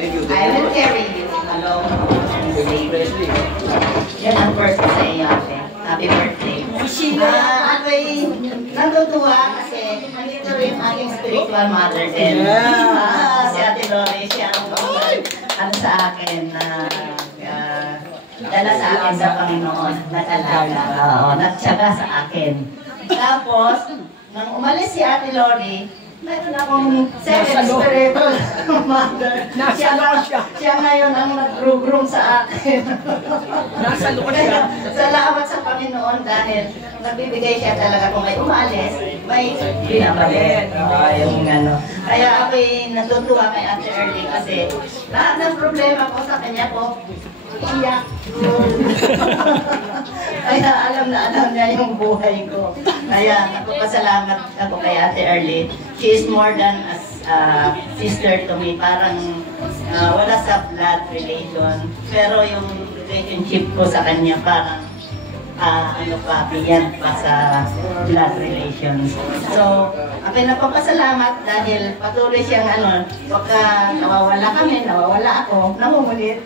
I will carry you along and safely. Yan ang birthday sa'yo, ate. Happy birthday. Ako'y natutuwa kasi nandito rin aking spiritual mother din. Si Ate Lori, siya ang sa akin na dala sa akin sa Panginoon, nag-alaga, nagtsaga sa akin. Tapos, nang umalis si Ate Lori, meron akong second spiritual mother. Siya ngayon ang nag-groom sa akin. Nasa loob siya. Salamat sa Panginoon dahil nagbibigay siya talaga kung may umalis, may binabalik. Yung ano. Kaya ako'y natutuwa kay Ate Erling kasi lahat ng problema ko sa kanya ko, iyak. Kaya alam niya yung buhay ko. Kaya nagpapasalamat ako kay Ate Erling. She is more than a sister to me. Parang wala sa blood relation. Pero yung relationship ko sa kanya parang ano pa, beyond pa sa blood relations. So, ako'y napapasalamat dahil patuloy siyang pagka nawawala kami, nawawala ako, namumulit.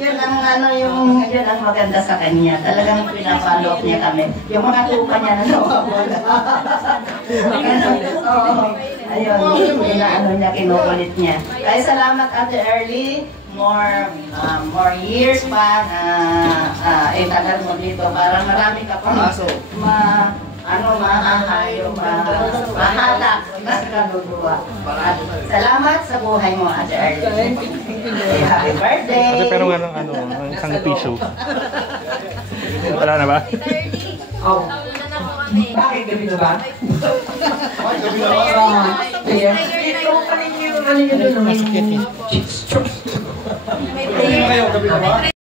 Yun ang maganda sa kanya. Talagang pinapalok niya kami. Yung mga tupa niya na nawawala. Ayun, niya, kinukulit niya. Kaya salamat Ate Erly. More years pa na itagal mo dito para marami ka pang mahalak na kaluluwa. Salamat sa buhay mo, Ate Erly. Happy birthday! Pero isang tissue. Wala na ba? Oh. Bakit gabi na ba? Gabi na ba? Ikaw pa rin yung ano yun. Masakit eh. Kayo, gabi na ba?